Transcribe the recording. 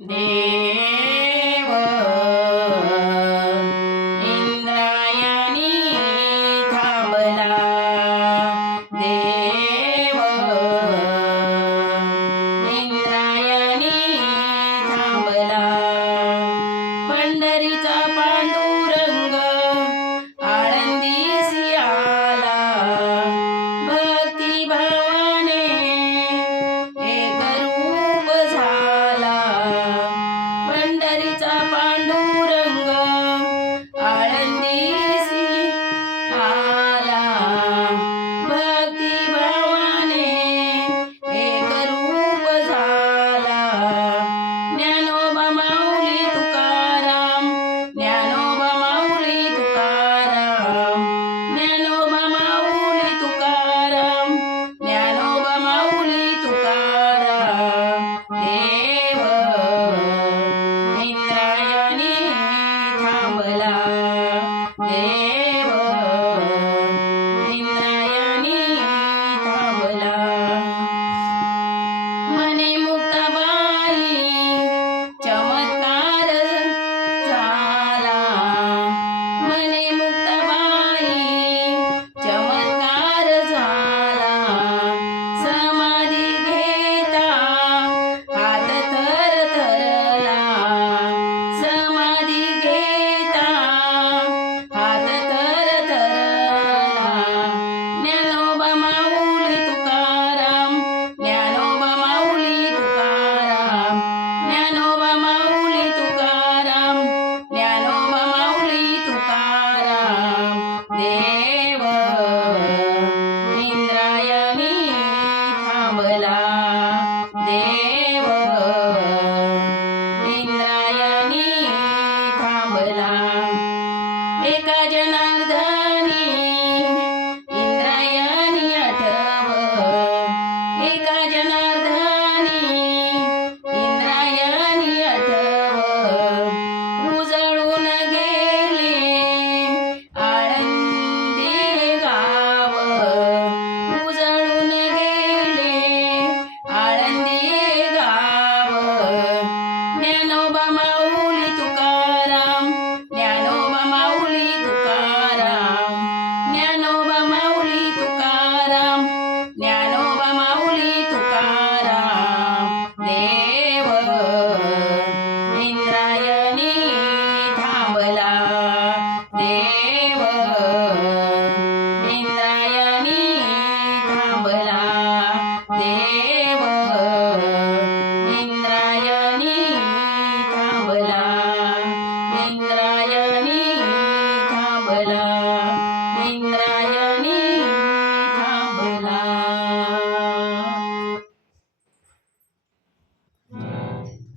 Mm-hmm. Dev 你也